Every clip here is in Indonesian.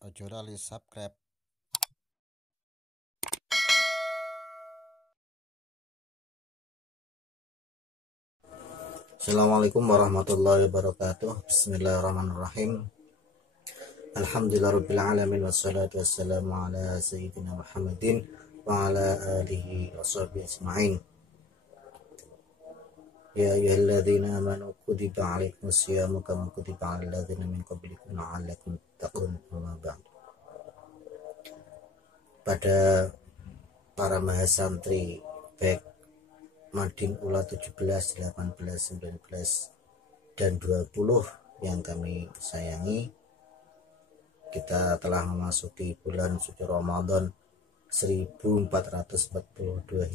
Ojo lali subscribe. Assalamualaikum warahmatullahi wabarakatuh. Bismillahirrahmanirrahim. Alhamdulillah alamin wassalatu wassalamu ala sayyidina Muhammadin wa ala alihi wa sahbihi ajma'in. Ya ayyuhalladzina amanu kutiba alaikumus syiyamu kama kutiba alal ladzina min qablikum la'allakum tattaqun. Amma ba'd. Pada para mahasantri baik Madin Ula 17, 18, 19 dan 20 yang kami sayangi, kita telah memasuki bulan suci Ramadan 1442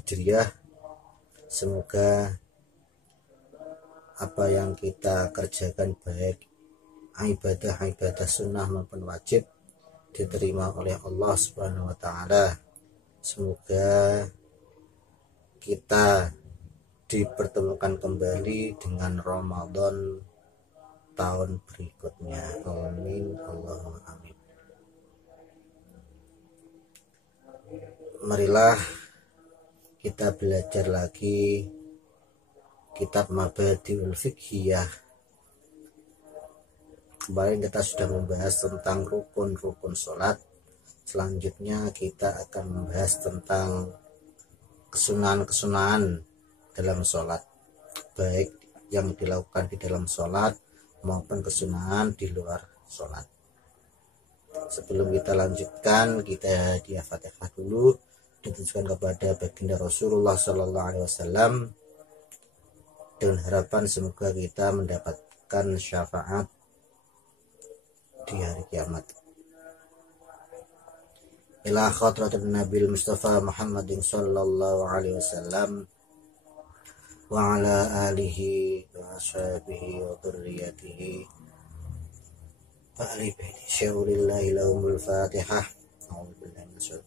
Hijriah. Semoga apa yang kita kerjakan baik ibadah sunnah maupun wajib diterima oleh Allah Subhanahu wa taala. Semoga kita dipertemukan kembali dengan Ramadan tahun berikutnya. Amin, Allahumma amin. Marilah kita belajar lagi kitab Mabadiul Fiqhiyah. Kemarin kita sudah membahas tentang rukun-rukun sholat. Selanjutnya kita akan membahas tentang kesunahan-kesunahan dalam sholat, baik yang dilakukan di dalam sholat maupun kesunahan di luar sholat. Sebelum kita lanjutkan, kita hadiah Fatihah dulu ditujukan kepada baginda Rasulullah Sallallahu Alaihi Wasallam dengan harapan semoga kita mendapatkan syafaat di hari kiamat. Ila khatratin Nabil Mustafa Muhammadin Sallallahu Alaihi Wasallam wa ala alihi wa ashabihi wa dhurriyyatihi wa ali baiti syaulillahi lahumul fatihah.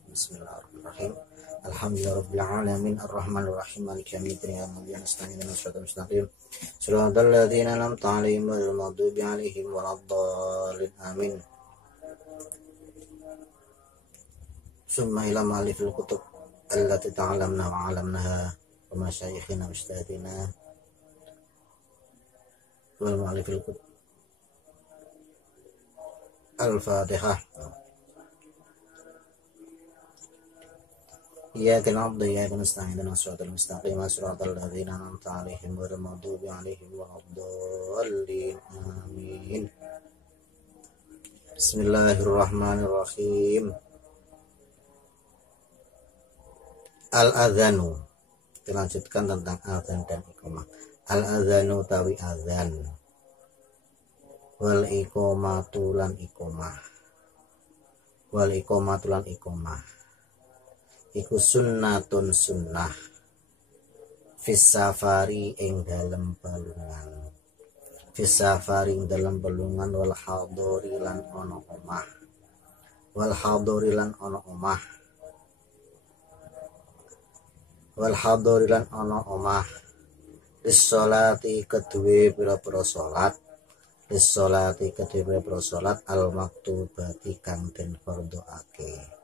Bismillahirrahmanirrahim. Alhamdulillahirabbil alamin arrahmanir rahim maliki yaumiddin iyyaka nasta'in ihdinas siratal mustaqim siratal ladzina an'amta 'alaihim ghairil maghdubi 'alaihim waladdallin amin. Summa ila ma'alifil kutub allati ta'allamna wa 'allamnaha wa masyayikhina wa ustadina wal ma'alifil kutub. Al-Fatihah. Iyyaka na'budu wa iyyaka nasta'in ihdinas siratal mustaqim siratal ladzina an'amta 'alaihim ghairil maghdubi 'alaihim waladdallin amin. Bismillahirrahmanirrahim. Al-adzanu. Kita lanjutkan tentang adzan dan iqamah. Al-adzanu tawi adzan. Wal iqamatu lan iqamah. Wal iqamatu lan iqamah iku sunnatun sunnah fis safari ing dalem balungan. Fis safari ing dalem balungan wal hadori lan ana omah. Wal hadori lan ana omah. Wal hadori lan ana omah. Lis sholati kedue pira-pira salat. Lis sholati kedue pira-pira salat al maktubati kang den fardhoake.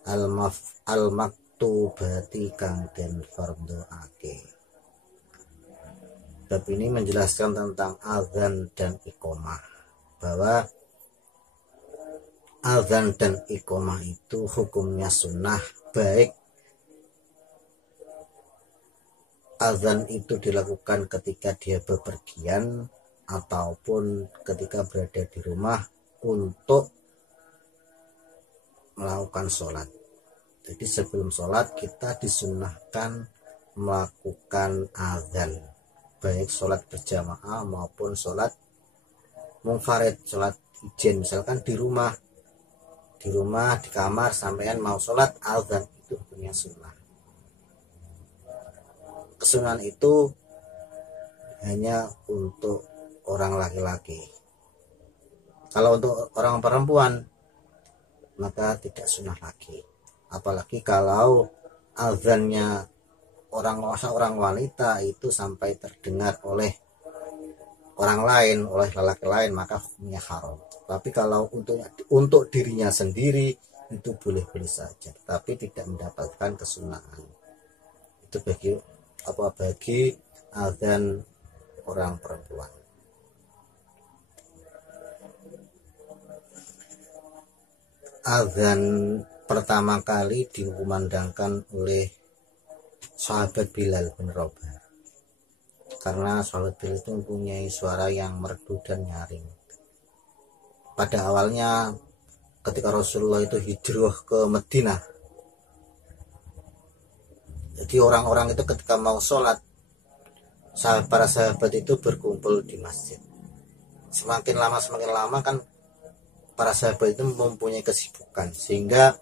Al maktubati kang den fardhoake. Bab ini menjelaskan tentang azan dan iqamah, bahwa azan dan iqamah itu hukumnya sunnah, baik azan itu dilakukan ketika dia bepergian ataupun ketika berada di rumah untuk melakukan sholat. Jadi sebelum sholat kita disunnahkan melakukan azan, baik sholat berjamaah maupun sholat munfarid, sholat ijen. Misalkan di rumah di kamar sampean mau sholat, azan itu hukumnya sunnah. Kesunahan itu hanya untuk orang laki-laki. Kalau untuk orang perempuan maka tidak sunnah lagi. Apalagi kalau azannya orang wanita itu sampai terdengar oleh orang lain, oleh lelaki lain, maka hukumnya haram. Tapi kalau untuk dirinya sendiri itu boleh-boleh saja, tapi tidak mendapatkan kesunahan. Itu bagi azan orang perempuan. Azan pertama kali dikumandangkan oleh sahabat Bilal bin Rabah, karena sahabat Bilal itu mempunyai suara yang merdu dan nyaring. Pada awalnya ketika Rasulullah itu hijrah ke Madinah, jadi orang-orang itu ketika mau sholat, para sahabat itu berkumpul di masjid. Semakin lama kan para sahabat itu mempunyai kesibukan sehingga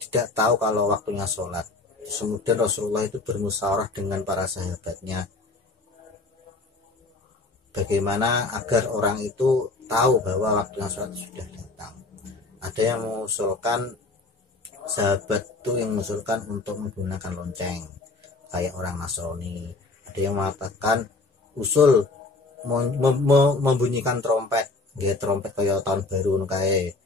tidak tahu kalau waktunya sholat. Kemudian Rasulullah itu bermusyawarah dengan para sahabatnya bagaimana agar orang itu tahu bahwa waktunya sholat sudah datang. Ada yang mengusulkan, sahabat itu yang mengusulkan untuk menggunakan lonceng kayak orang Nasrani. Ada yang mengatakan usul membunyikan trompet, trompet kayak tahun baru kayak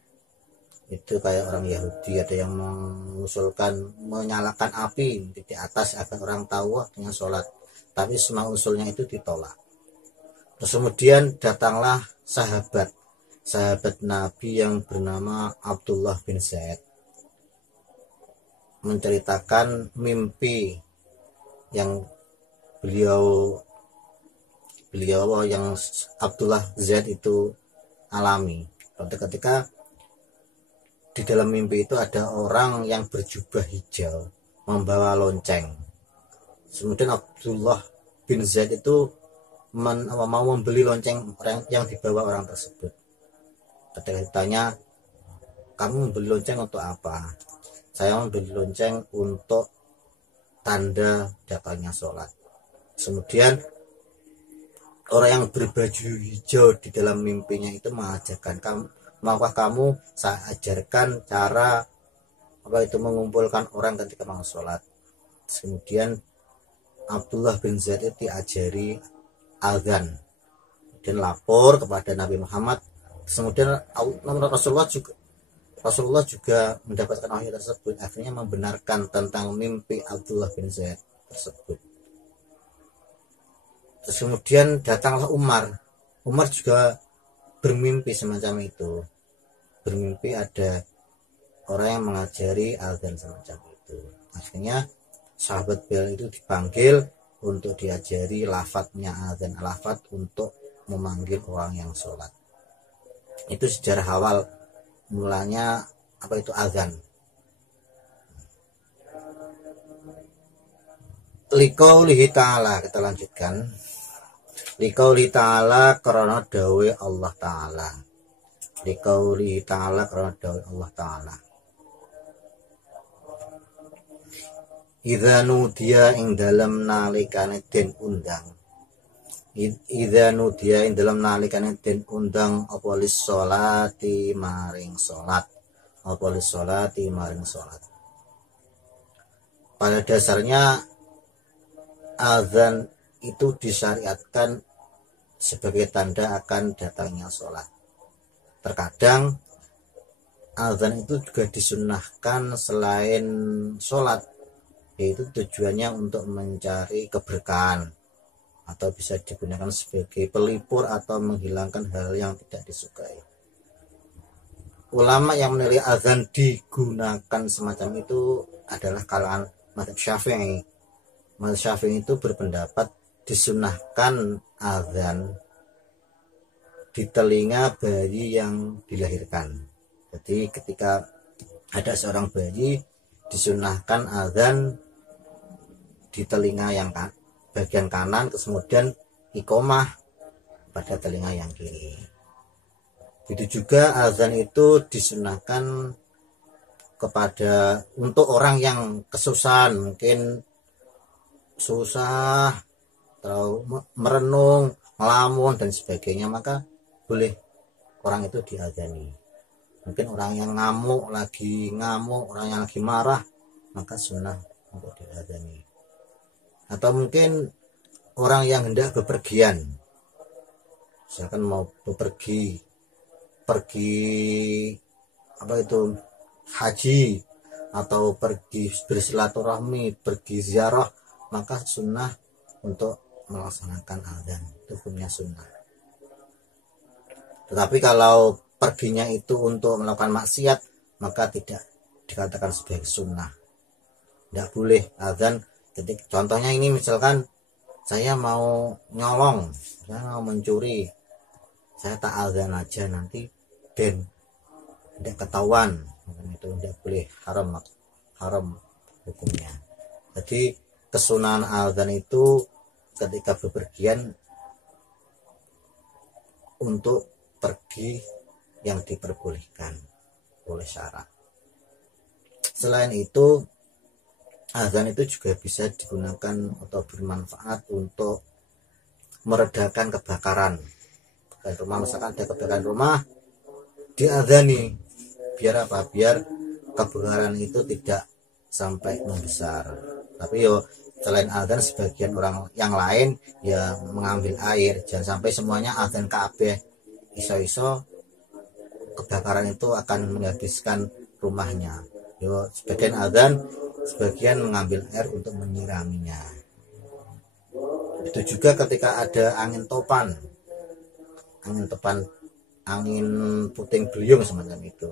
itu kayak orang Yahudi. Ada yang mengusulkan menyalakan api di atas agar orang tahu waktunya sholat, tapi semua usulnya itu ditolak. Terus kemudian datanglah sahabat Nabi yang bernama Abdullah bin Zaid, menceritakan mimpi yang beliau yang Abdullah Zaid itu alami. Ketika di dalam mimpi itu ada orang yang berjubah hijau membawa lonceng. Kemudian Abdullah bin Zaid itu mau membeli lonceng yang dibawa orang tersebut. Ketika ditanya, kamu membeli lonceng untuk apa? Saya membeli lonceng untuk tanda datangnya sholat. Kemudian orang yang berbaju hijau di dalam mimpinya itu mengajarkan, maukah kamu saya ajarkan cara mengumpulkan orang ketika mau sholat. Kemudian Abdullah bin Zaid itu diajari azan dan lapor kepada Nabi Muhammad. Kemudian Rasulullah juga mendapatkan wahyu tersebut, akhirnya membenarkan tentang mimpi Abdullah bin Zaid tersebut. Terus kemudian datanglah Umar juga bermimpi semacam itu, bermimpi ada orang yang mengajari azan semacam itu. Akhirnya sahabat Bilal itu dipanggil untuk diajari lafadznya azan, lafadz untuk memanggil orang yang sholat. Itu sejarah awal mulanya itu azan. Liqaulihi ta'ala, kita lanjutkan. Liqaulihi ta'ala karena dawe Allah ta'ala. Liqaulihi ta'ala karena dawe Allah ta'ala. Idza nudiya ing dalem nalikane den undang. Idza nudiya ing dalem nalikane den undang apa lis sholati maring salat. Apa lis sholati maring salat. Pada dasarnya azan itu disyariatkan sebagai tanda akan datangnya sholat. Terkadang azan itu juga disunnahkan selain sholat, yaitu tujuannya untuk mencari keberkahan atau bisa digunakan sebagai pelipur atau menghilangkan hal yang tidak disukai. Ulama yang menilai azan digunakan semacam itu adalah kalangan mazhab Syafi'i. Mazhab Syafi'i itu berpendapat disunahkan azan di telinga bayi yang dilahirkan. Jadi ketika ada seorang bayi disunahkan azan di telinga yang bagian kanan, kemudian iqomah pada telinga yang kiri. Begitu juga azan itu disunahkan untuk orang yang kesusahan, mungkin susah atau merenung, melamun dan sebagainya, maka boleh orang itu diazani. Mungkin orang yang ngamuk, orang yang lagi marah, maka sunnah untuk diazani. Atau mungkin orang yang hendak bepergian, misalkan mau pergi apa itu haji atau pergi bersilaturahmi, pergi ziarah, maka sunnah untuk melaksanakan azan, itu hukumnya sunnah. Tetapi kalau perginya itu untuk melakukan maksiat, maka tidak dikatakan sebagai sunnah. Tidak boleh azan ketika, contohnya ini misalkan saya mau nyolong, saya mau mencuri, saya tak azan aja nanti dan tidak ketahuan, itu tidak boleh, haram hukumnya. Jadi kesunahan azan itu ketika bepergian untuk pergi yang diperbolehkan oleh syarak. Selain itu, azan itu juga bisa digunakan atau bermanfaat untuk meredakan kebakaran. Rumah, misalkan ada kebakaran rumah, diazani, biar apa? Biar kebakaran itu tidak sampai membesar. Tapi selain azan, sebagian orang yang lain ya mengambil air, jangan sampai semuanya azan kabeh, iso-iso kebakaran itu akan menghabiskan rumahnya. Sebagian azan, sebagian mengambil air untuk menyiraminya. Itu juga ketika ada angin topan, angin puting beliung semacam itu,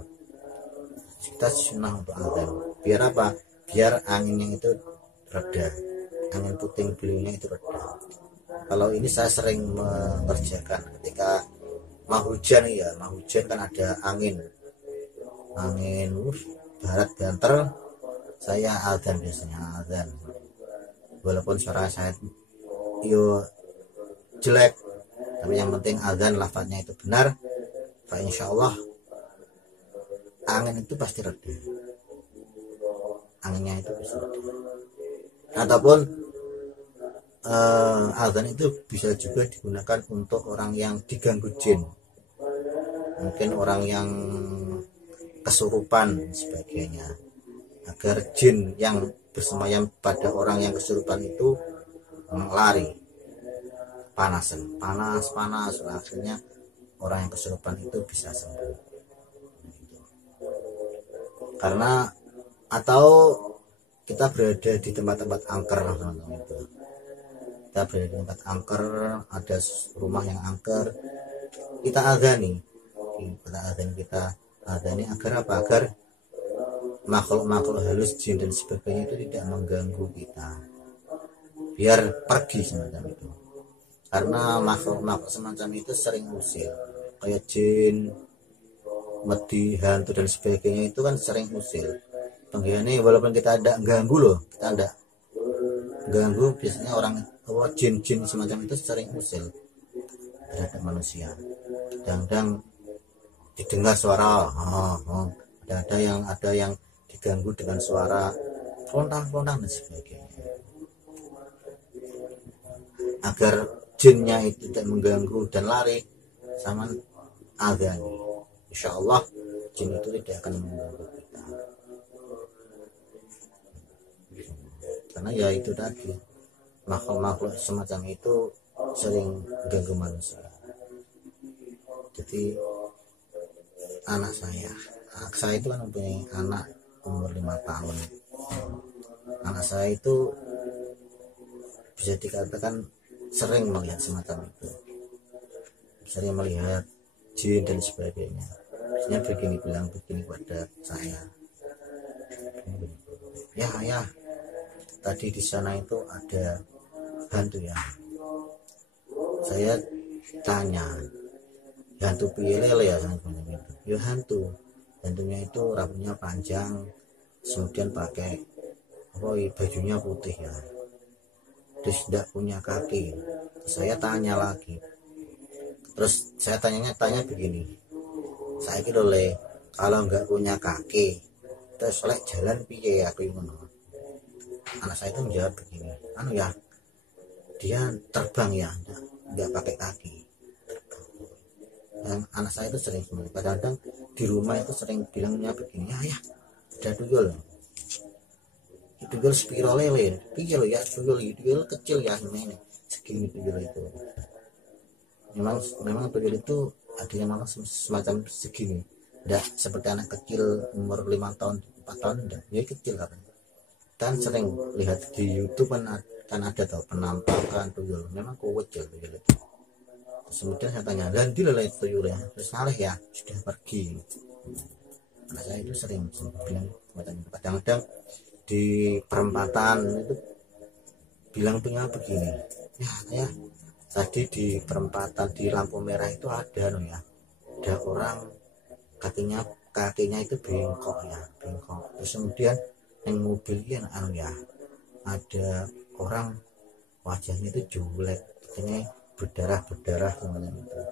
kita sunnah untuk azan. Biar apa? Biar anginnya itu reda, angin puting beliungnya itu reda. Kalau ini saya sering mengerjakan ketika mau hujan kan ada angin barat banter, saya azan, biasanya azan walaupun suara saya jelek, tapi yang penting azan lafadznya itu benar, Pak, insya Allah angin itu pasti reda, anginnya itu bisa reda. Ataupun azan itu bisa juga digunakan untuk orang yang diganggu jin, mungkin orang yang kesurupan sebagainya, agar jin yang bersemayam pada orang yang kesurupan itu lari, panas, akhirnya orang yang kesurupan itu bisa sembuh. Karena atau kita berada di tempat-tempat angker, itu kita berada di tempat angker, ada rumah yang angker, kita azani agar apa? Agar makhluk-makhluk halus, jin dan sebagainya itu tidak mengganggu kita, biar pergi semacam itu. Karena makhluk-makhluk semacam itu sering usil, kayak jin, medi, hantu dan sebagainya itu kan sering usil. Penggiyane walaupun kita ada ganggu kita ada ganggu, biasanya orang jin semacam itu sering usil terhadap manusia. Kadang-kadang didengar suara, ada yang diganggu dengan suara flontang dan sebagainya. Agar jinnya itu tidak mengganggu dan lari, sama azan, insya Allah jin itu tidak akan mengganggu kita. Karena ya itu tadi, makhluk-makhluk semacam itu sering ganggu manusia. Jadi anak saya itu kan punya anak umur 5 tahun. Anak saya itu bisa dikatakan sering melihat semacam itu, sering melihat jin dan sebagainya. Biasanya bilang begini pada saya, ya tadi di sana itu ada hantu ya. Saya tanya, hantu piye lele ya? Ya hantunya itu rambutnya panjang, kemudian pakai bajunya putih ya, terus tidak punya kaki. Saya tanya lagi, terus saya tanya begini, saya kira kalau nggak punya kaki terus jalan piye aku ngono. Anak saya itu menjawab begini, ya dia terbang ya, nggak pakai kaki. Dan anak saya itu sering kadang-kadang di rumah itu sering bilangnya begini, ya ada tuyul spiro lele, tuyul ya, tuyul kecil ya, ini segini tuyul itu. memang tuyul itu adanya memang semacam segini, tidak seperti anak kecil umur 5 tahun 4 tahun, enggak, dia kecil kan sering lihat di YouTube kan ada tahu penampakan tuyul, memang kecil tuyul itu. Terus kemudian saya tanya, dan di lelai tuyul ya, terus ngalih ya sudah pergi. Nah, saya itu sering bilang macam itu, kadang-kadang di perempatan itu bilang begini, ya tadi di perempatan di lampu merah itu ada orang kakinya itu bengkok. Terus kemudian yang mobil ya ada orang wajahnya itu jelek, katanya berdarah semacam itu.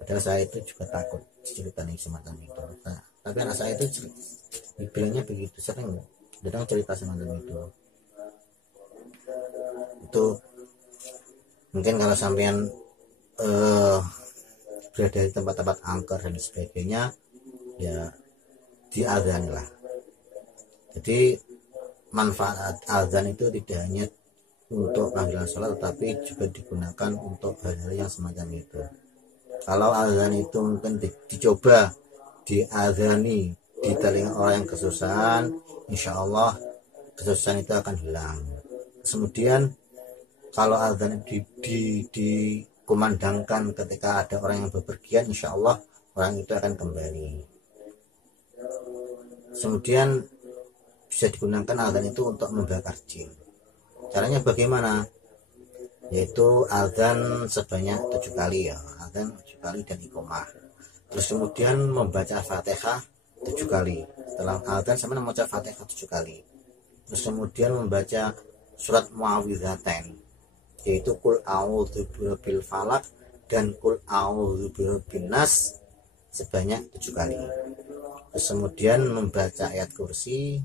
Padahal saya itu juga takut cerita nih semacam itu. Nah, tapi anak saya itu bilangnya begitu, sering datang cerita semacam itu mungkin kalau sampean berada di tempat-tempat angker dan sebagainya ya diadzani lah. Jadi manfaat azan itu tidak hanya untuk panggilan sholat, tetapi juga digunakan untuk hal-hal yang semacam itu. Kalau azan itu mungkin dicoba diazani di telinga orang yang kesusahan, insya Allah kesusahan itu akan hilang. Kemudian kalau azan dikumandangkan ketika ada orang yang bepergian, insya Allah orang itu akan kembali. Kemudian bisa digunakan azan itu untuk membakar jin. Caranya bagaimana? Yaitu azan sebanyak 7 kali ya, azan 7 kali dan iqomah. Terus kemudian membaca Fatihah 7 kali. Setelah azan sama membaca Fatihah 7 kali. Terus kemudian membaca surat Muawwidzatain, yaitu Qul a'udzu birabbil falaq dan Qul a'udzu birabbin nas sebanyak 7 kali. Terus kemudian membaca ayat kursi.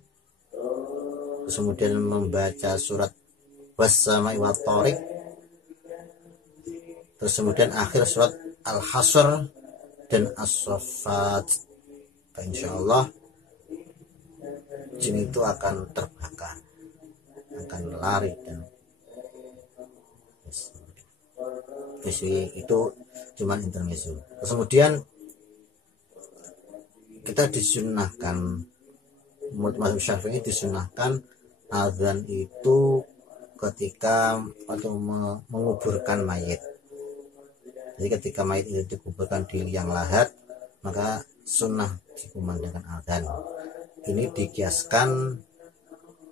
Terus kemudian membaca surat Was-sama'i wat-thariq. Terus kemudian akhir surat Al-Hasyr dan As-Saffat. Insyaallah jin itu akan terbakar, akan lari dan itu cuman intermezzo. Terus kemudian kita disunahkan, menurut mazhab Syafi'i disunahkan azan itu ketika atau menguburkan mayit. Jadi ketika mayit itu dikuburkan di liang lahat, maka sunnah dikumandangkan azan. Ini dikiaskan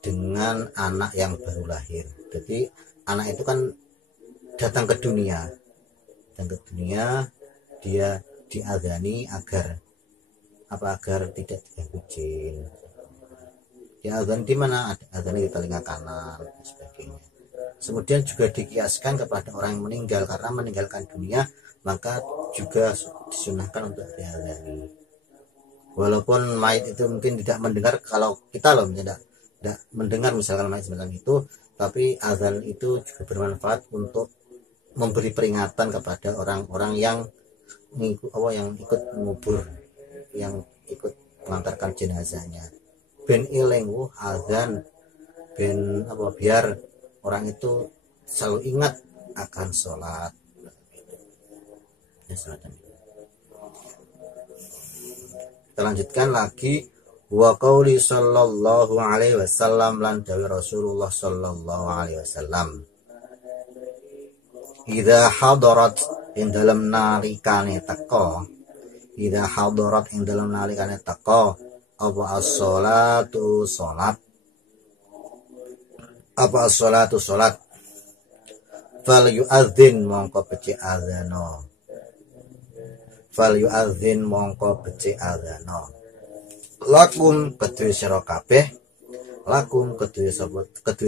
dengan anak yang baru lahir. Jadi anak itu kan datang ke dunia, dia diazani agar tidak diganggu jin. Ya azan di mana? Azan di telinga kanan dan sebagainya. Kemudian juga dikiaskan kepada orang yang meninggal, karena meninggalkan dunia maka juga disunahkan untuk diazani. Walaupun mayit itu mungkin tidak mendengar, kalau kita tidak mendengar misalkan mayit semacam itu, tapi azan itu juga bermanfaat untuk memberi peringatan kepada orang-orang yang ikut mengubur, yang ikut mengantarkan jenazahnya. Ben ileng azan, ben biar orang itu selalu ingat akan sholat. Kita lanjutkan lagi. Wa qauli sallallahu alaihi wasallam, lan dawi Rasulullah sallallahu alaihi wasallam, idza hadarat ing dalam nalikane teko, idza hadarat ing dalam nalikane teko apa as-sholatu salat, apa as-sholatu salat, fal yu'adzin mongko becik azano, fal yu'adzin mongko becik azano, lakum kedue sira kabeh, lakum kedue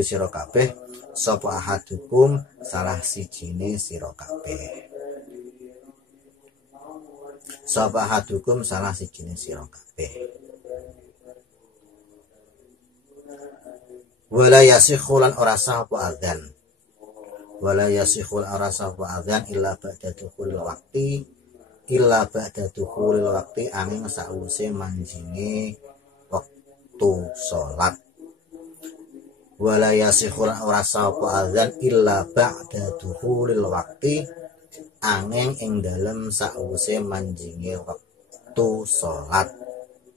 sira kabeh, sapa ahadukum salah sijine sira kabeh, sapa ahadukum salah sijine sira kabeh. Wala yasikhulan ora sah apa adzan, wala yasikhul ora sah apa adzan illa ba'da dukhulil waqti, illa ba'da dukhulil waqti angin sause manjine waktu salat. Wala yasikhul ora sah apa adzan illa ba'da dukhulil waqti angin ing dalem sause manjinge waktu sholat.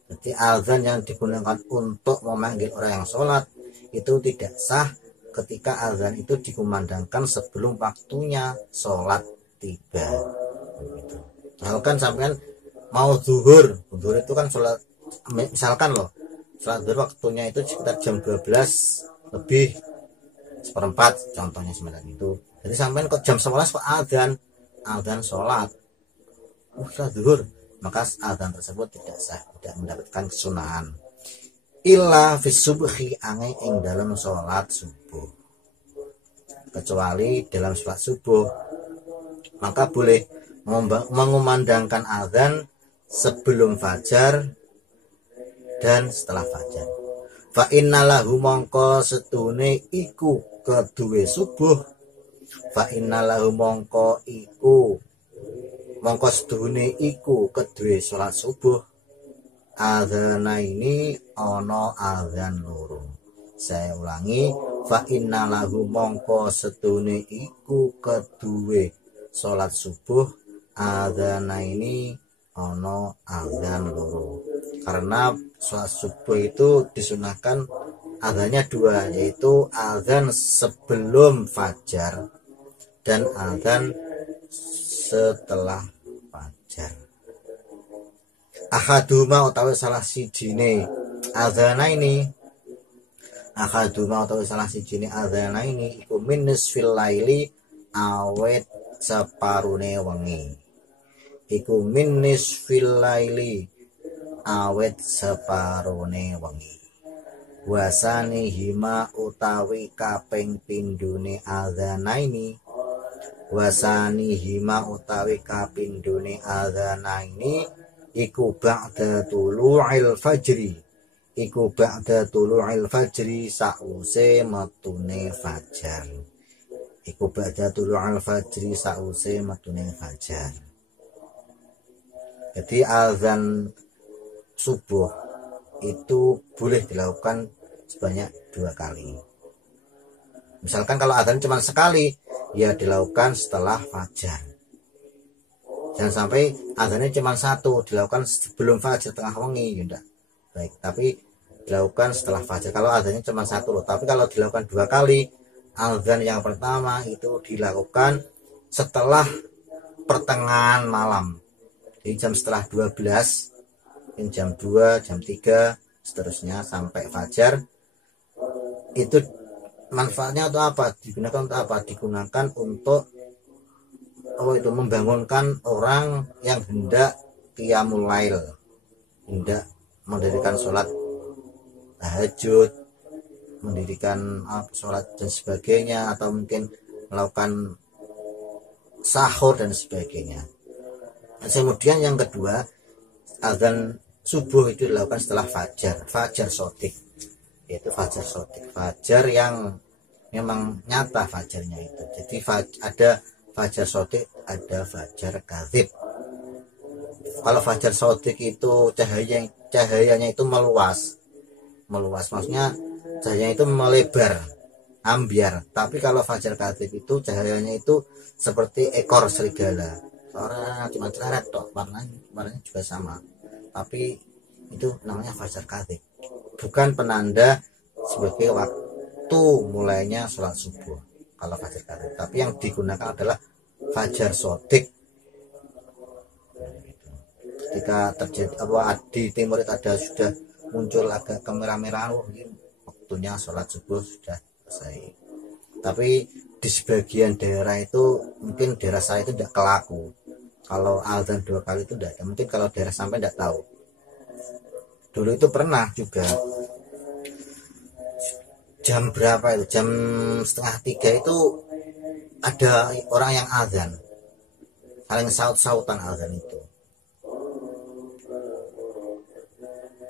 Jadi azan yang digunakan untuk memanggil orang yang sholat itu tidak sah ketika azan itu dikumandangkan sebelum waktunya sholat tiba. Misalkan sampean mau zuhur itu kan sholat, misalkan loh sholat zuhur waktunya itu sekitar jam 12 lebih seperempat contohnya semacam itu. Jadi sampean kok jam 11 kok azan sholat sholat zuhur, maka azan tersebut tidak sah, tidak mendapatkan kesunahan. Illa fis subhi angin ing dalam sholat subuh, kecuali dalam sholat subuh maka boleh mengumandangkan azan sebelum fajar dan setelah fajar. Fa innalahu mongko setune iku keduwe subuh, fa innalahu mongko setune iku keduwe sholat subuh azana ini ono azan loro. Saya ulangi, fa innalahu mongko setune iku keduwe sholat subuh azana ini ono azan loro. Karena sholat subuh itu disunahkan azannya dua, yaitu azan sebelum fajar dan azan setelah fajar. Ahaduma utawi salah sijine azana ini, ahaduma utawi salah sijine azana ini iku minus fil laili awet separune wengi. Iku minus fil laili awet separone wengi. Wasani hima utawi kaping pindune adzanaini, wasani hima utawi kapindune adzanaini iku ba'da tulu'il fajri, iku ba'da tulu'il fajri sause metune fajar, iku ba'da tulu'il fajri sause metune fajar. Jadi azan subuh itu boleh dilakukan sebanyak 2 kali. Misalkan kalau azan cuma sekali, ya dilakukan setelah fajar. Jangan sampai azannya cuma 1, dilakukan sebelum fajar tengah wengi, ya enggak. Baik, tapi dilakukan setelah fajar. Kalau azannya cuma 1 loh, tapi kalau dilakukan 2 kali, azan yang pertama itu dilakukan setelah pertengahan malam. Jadi jam setelah 12, jam 2, jam 3, seterusnya sampai fajar. Itu manfaatnya untuk apa? Digunakan untuk apa? Digunakan untuk membangunkan orang yang hendak qiyamul lail, hendak mendirikan sholat tahajud, mendirikan sholat dan sebagainya, atau mungkin melakukan sahur dan sebagainya. Kemudian yang kedua, azan subuh itu dilakukan setelah fajar sodik, yaitu fajar sodik, fajar yang memang nyata fajarnya itu. Jadi ada fajar sodik, ada fajar kadzib. Kalau fajar sodik itu cahayanya itu meluas, maksudnya cahayanya itu melebar, ambiar. Tapi kalau fajar kadzib itu cahayanya itu seperti ekor serigala, orang cuma ceret toh, warnanya juga sama, tapi itu namanya fajar kadzib, bukan penanda sebagai waktu mulainya sholat subuh kalau fajar kadzib. Tapi yang digunakan adalah fajar sodik. Ketika terjadi di timur itu sudah muncul agak kemerah-merahan, waktunya sholat subuh sudah selesai. Tapi di sebagian daerah itu, mungkin daerah saya itu tidak kelaku kalau azan 2 kali itu tidak ada. Mungkin kalau daerah sampai tidak tahu. Dulu itu pernah juga jam berapa itu, jam 2:30 itu ada orang yang azan, saling saut-sautan azan itu.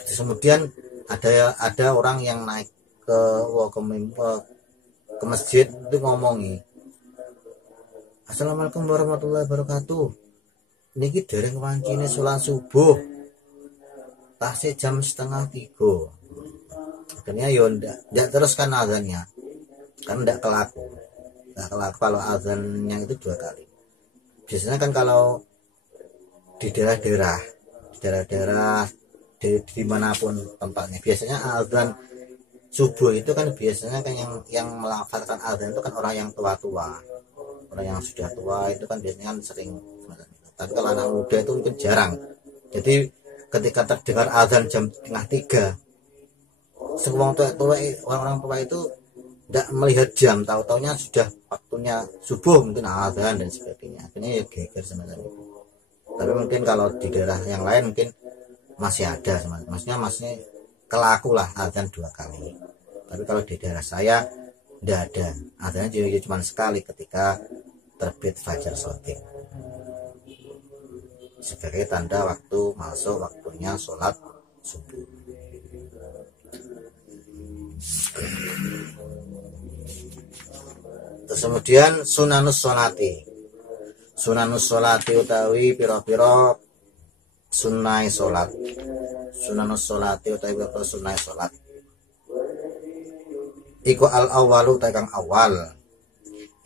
Kemudian ada orang yang naik ke masjid itu ngomongi, Assalamualaikum warahmatullahi wabarakatuh, niki dereng wancine sholat subuh, tasih jam 2:30. Akhirnya ya ndak teruskan azannya, kan ndak kelaku kalau azannya itu 2 kali. biasanya kan kalau di daerah-daerah dimanapun tempatnya, biasanya azan subuh itu kan biasanya kan yang melafalkan azan itu kan orang yang tua-tua, orang yang sudah tua itu kan biasanya kan sering. Tapi kalau anak muda itu mungkin jarang. Jadi ketika terdengar azan jam 2:30, semua orang-orang tua itu tidak melihat jam, tahu-taunya sudah waktunya subuh, mungkin azan dan sebagainya. Akhirnya ya geger semacam itu. Tapi mungkin kalau di daerah yang lain mungkin masih ada, maksudnya kelaku lah azan 2 kali. Tapi kalau di daerah saya tidak ada, azannya juga cuma sekali ketika terbit fajar shodiq, sebagai tanda waktu masuk waktunya sholat subuh. Terus kemudian sunanus sholati utawi piro-piro sunai sholat. Sunanus sholati utawi piro sunai sholat iku al awalu utawi kang awal,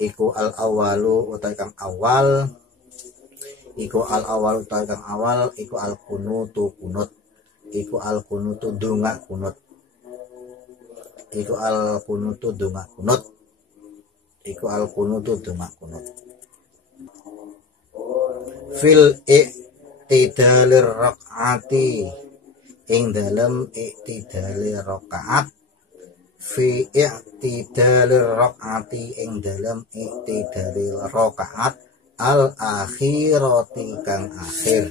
iku al awalu utawi kang awal, iku al awal utawi kang awal, iku al kunutu kunut, iku al kunutu donga kunut, iku al kunutu donga kunut, iku al kunutu donga kunut. Fil i'tidalir rakaati ing dalem i'tidalir rakaat, fi i'tidalir rakaati ing dalem i'tidalir rakaat al akhirati kang akhir,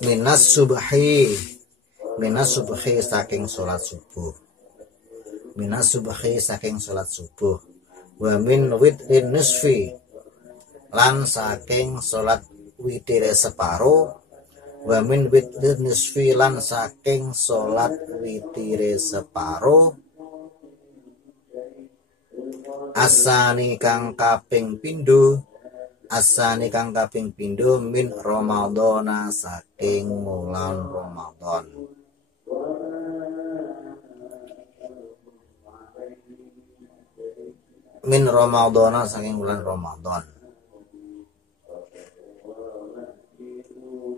minas subhi saking salat subuh, minas subhi saking salat subuh, wa min witrin nisfi lan saking salat witire separo, wa min witrin nisfi lan saking salat witire separo, asani kang kaping pindho, asani kang kaping pindho min Ramadhana saking wulan Ramadan. Min Ramadhana saking wulan Ramadan.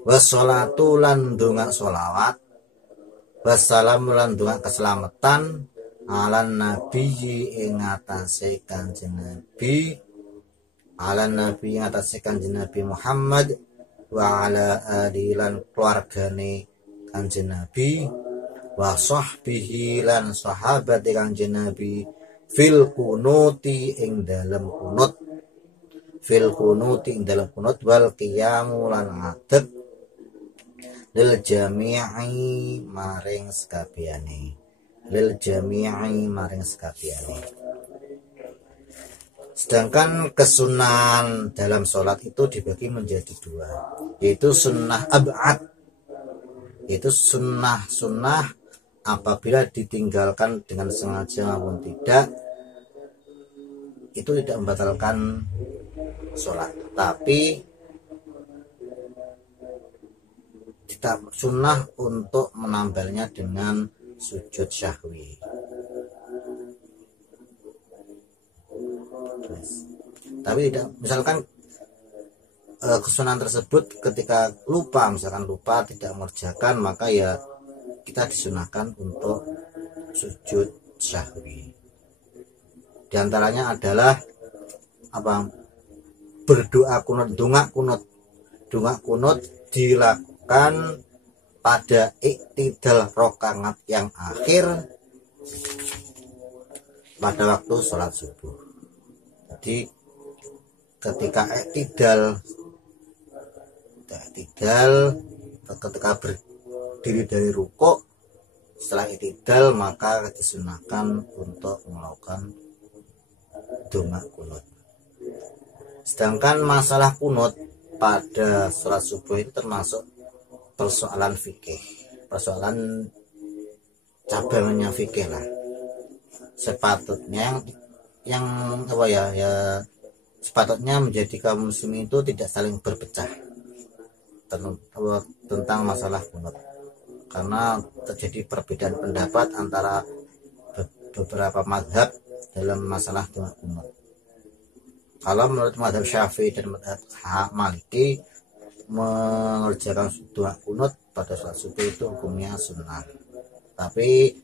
Wassalatu lan donga sholawat, wassalamu lan donga keselamatan alan nabiyyi ing atase Kanjeng Nabi, alan nabi ing atase Kanjeng Nabi Muhammad, wa ala alihi lan keluargane Kanjeng Nabi, wa sahbihi lan sahabat Kanjeng Nabi, fil kunuti ing dalem kunut, fil kunuti ing dalem kunut, wal qiyamu lan ngadeg lil jami'i maring sekabehane, lil jami'i maring sekabehane. Sedangkan kesunahan dalam sholat itu dibagi menjadi 2, yaitu sunnah ab'ad, yaitu sunnah apabila ditinggalkan dengan sengaja maupun tidak, itu tidak membatalkan sholat, tapi tidak sunnah untuk menambahnya dengan sujud syahwi. Tapi tidak, misalkan kesunahan tersebut ketika misalkan lupa tidak mengerjakan, maka ya kita disunahkan untuk sujud syahwi. Di antaranya adalah berdoa kunut, donga kunut dilakukan pada iktidal rakaat yang akhir pada waktu sholat subuh. Jadi ketika iktidal ketika berdiri dari rukuk, setelah iktidal maka disunahkan untuk melakukan donga kunut. Sedangkan masalah kunut pada sholat subuh itu termasuk persoalan fikih, persoalan cabangannya fikih lah. Sepatutnya sepatutnya menjadi kaum muslimin itu tidak saling berpecah tentang masalah kunut, karena terjadi perbedaan pendapat antara beberapa mazhab dalam masalah kunut. Kalau menurut mazhab Syafi'i dan mazhab Maliki, mengerjakan doa kunut pada salat subuh itu hukumnya sunnah. Tapi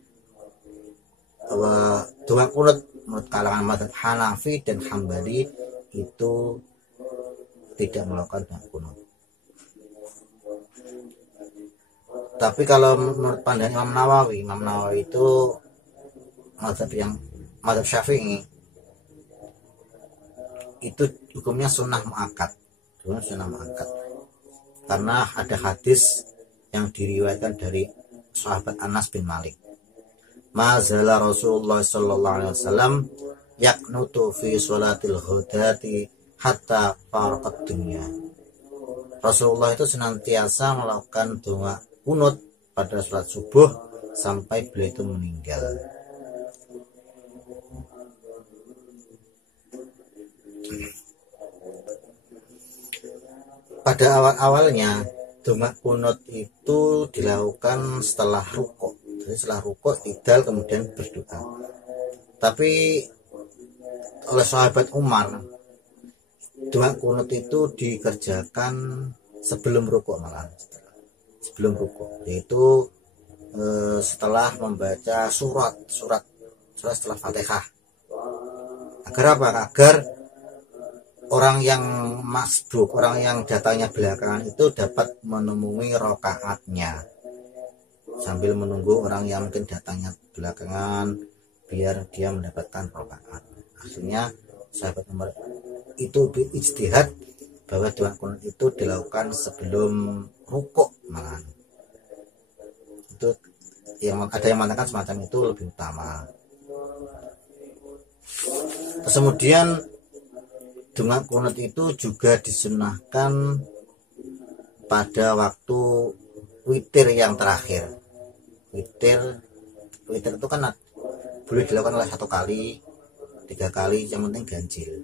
doa kunut menurut kalangan mazhab Hanafi dan Hambali itu tidak melakukan doa kunut. Tapi kalau menurut pandangan Imam Nawawi itu mazhab Syafi'i itu hukumnya sunnah muakkad, karena ada hadis yang diriwayatkan dari sahabat Anas bin Malik. Mazala Rasulullah sallallahu alaihi wasallam yaknutu fi sholatil ghadati hatta faraqat dunya. Rasulullah itu senantiasa melakukan doa kunut pada sholat subuh sampai beliau itu meninggal. Pada awal-awalnya doa kunut itu dilakukan setelah rukuk. Jadi setelah rukuk idal kemudian berdoa. Tapi oleh sahabat Umar, doa kunut itu dikerjakan sebelum rukuk, malah sebelum rukuk, yaitu setelah membaca surat setelah Fatihah. Agar apa? Agar orang yang masbuk, orang yang datangnya belakangan itu dapat menemui rokaatnya sambil menunggu orang yang mungkin datangnya belakangan biar dia mendapatkan rokaat. Akhirnya sahabat Umar itu ijtihad bahwa doa kunut itu dilakukan sebelum rukuk, malah itu yang ada yang mengatakan semacam itu lebih utama. Terus kemudian doa kunut itu juga disunahkan pada waktu witir yang terakhir. Witir itu kan boleh dilakukan oleh 1 kali, 3 kali, yang penting ganjil.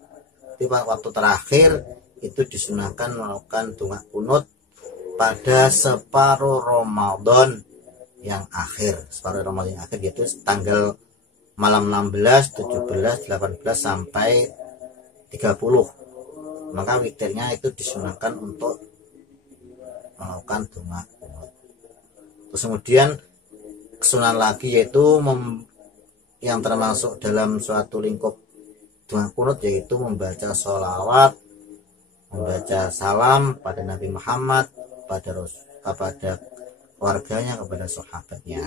Tapi waktu terakhir itu disunahkan melakukan doa kunut pada separuh Ramadan yang akhir. Separuh Ramadan yang akhir yaitu tanggal malam 16, 17, 18 sampai 30. Maka witirnya itu disunahkan untuk melakukan doa kunut. Terus kemudian kesunahan lagi yaitu yang termasuk dalam suatu lingkup doa kunut yaitu membaca sholawat, membaca salam pada Nabi Muhammad, kepada keluarganya, kepada sahabatnya.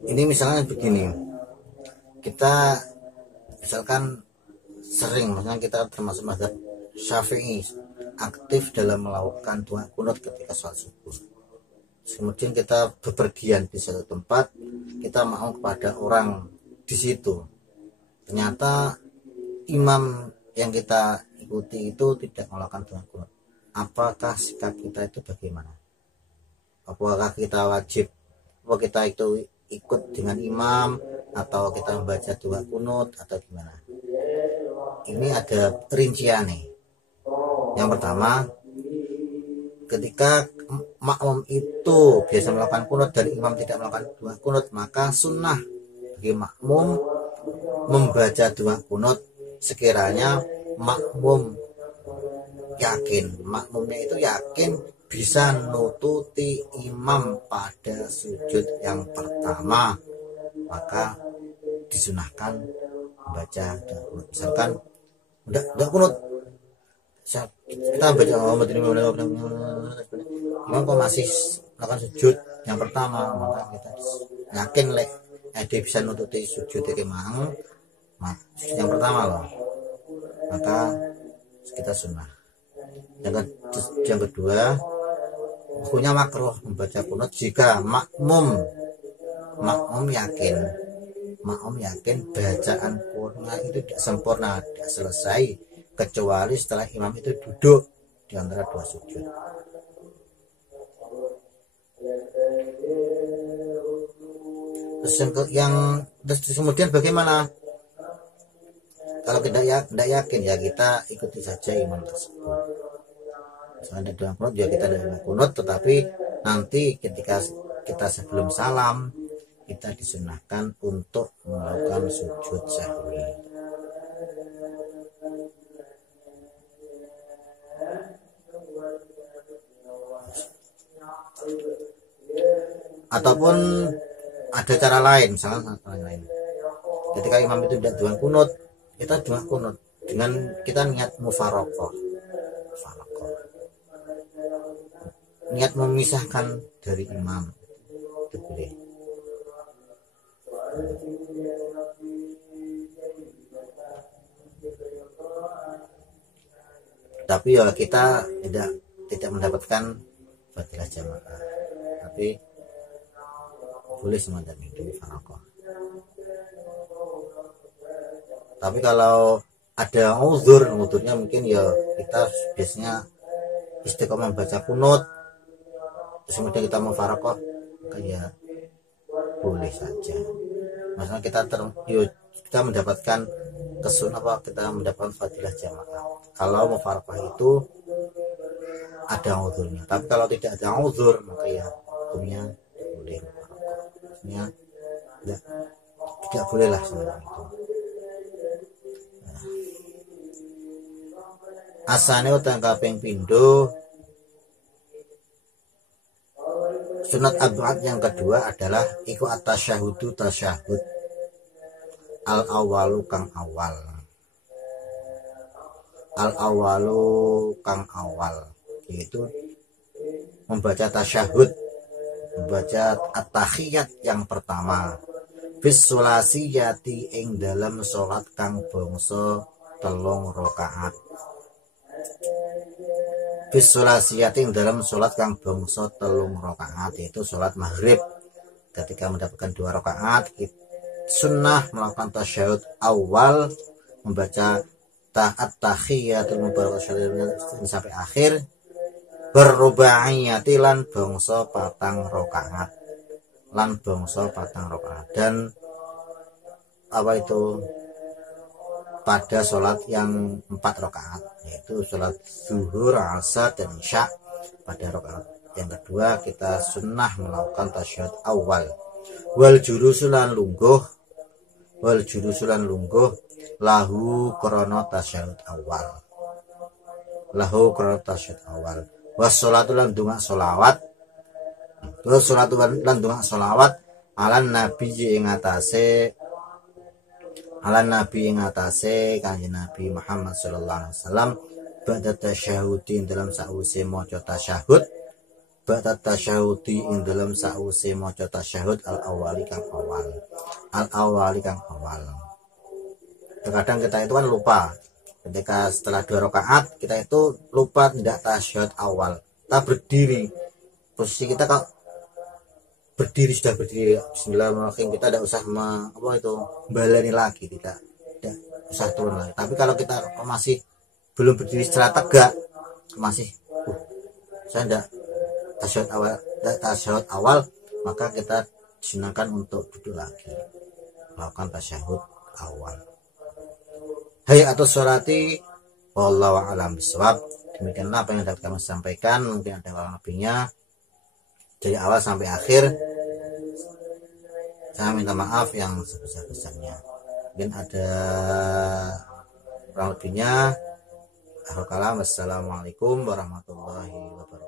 Ini misalnya begini, kita misalkan sering, misalnya kita termasuk mazhab Syafi'i aktif dalam melakukan doa kunut ketika sholat subuh. Kemudian kita bepergian di suatu tempat, kita mau kepada orang di situ. Ternyata imam yang kita ikuti itu tidak melakukan doa kunut. Apakah sikap kita itu bagaimana? Apakah kita wajib, apakah kita itu ikut dengan imam atau kita membaca doa kunut atau gimana? Ini ada rincian nih. Yang pertama, ketika makmum itu biasa melakukan kunut dan imam tidak melakukan doa kunut, maka sunnah bagi makmum membaca doa kunut sekiranya makmumnya itu yakin bisa nututi imam pada sujud yang pertama, maka disunahkan membaca doa kunut. Misalkan doa kunut kita baca imam kok masih melakukan sujud yang pertama, maka kita yakin dia bisa nututi sujud yang pertama loh, maka kita sunnah. Yang kedua, hukumnya makruh membaca kunut jika makmum yakin bacaan kunut itu tidak sempurna, tidak selesai, kecuali setelah imam itu duduk di antara 2 sujud. Terus kemudian bagaimana? Kalau tidak yakin ya kita ikuti saja imam tersebut. Misalnya ada doa kunut ya kita ada doa kunut, tetapi Nanti ketika kita sebelum salam, kita disunahkan untuk melakukan sujud sahwi. Ataupun ada cara lain, misalnya lain. Ketika imam itu tidak doa kunut, kita doa kunut dengan kita niat mufarokoh, niat memisahkan dari imam, itu boleh. Tapi ya kita tidak mendapatkan fadilah jamaah, tapi boleh semacam itu mufarokoh. Tapi kalau ada uzurnya mungkin ya kita biasanya istiqomah baca kunut, terus kemudian kita mufarokoh, kayak boleh saja. Maksudnya kita mendapatkan kita mendapatkan fadilah jamaah. Kalau mufarokoh itu ada uzurnya. Tapi kalau tidak ada uzur, maka ya hukumnya boleh mufarokoh. Maksudnya tidak boleh lah semacam itu. Asane utang kaping pindho. Sunat abad yang kedua adalah iku at-tasyahudu tasyahud al-awalu kang awal. Al-awalu kang awal yaitu membaca tasyahud, membaca at-tahiyat yang pertama. Bis sulasiyati ing dalam salat kang bangsa 3 rakaat. Bisolasiati dalam sholat kang bangsa 3 rakaat, yaitu sholat maghrib. Ketika mendapatkan 2 rakaat, sunnah melakukan tasyahud awal, membaca tahiyatul mubarakatuh sampai akhir, berrubaiyati lan bangsa 4 rakaat, dan apa itu pada sholat yang 4 rakaat, yaitu sholat zuhur, asar, dan isya. Pada rakaat yang kedua kita sunnah melakukan tasyahud awal. Wal jurusulan lungguh lahu krono tasyahud awal. Wassolatu lan dunga solawat. Terus sholatu lan dunga solawat alan nabi ing atase kanjeng Nabi Muhammad sallallahu alaihi wasallam ba'da tasyahudi dalam sause maca tasyahud al-awwali kang awal. Terkadang kita itu kan lupa ketika setelah 2 rakaat kita itu lupa tidak tasyahud awal. Kita berdiri, posisi kita kalau sudah berdiri bismillahirrahmanirrahim, kita tidak usah balani lagi, tidak usah turun lagi. Tapi kalau kita masih belum berdiri secara tegak, masih saya tidak tasyahud awal, maka kita disunahkan untuk duduk lagi, melakukan tasyahud awal. Atau sholati wallahu a'lam bishawab. Demikianlah apa yang dapat kami sampaikan, mungkin ada kurang lebihnya dari awal sampai akhir. Saya minta maaf yang sebesar-besarnya. Mungkin ada kurang lebihnya. Akhirul kalam. Wassalamualaikum warahmatullahi wabarakatuh.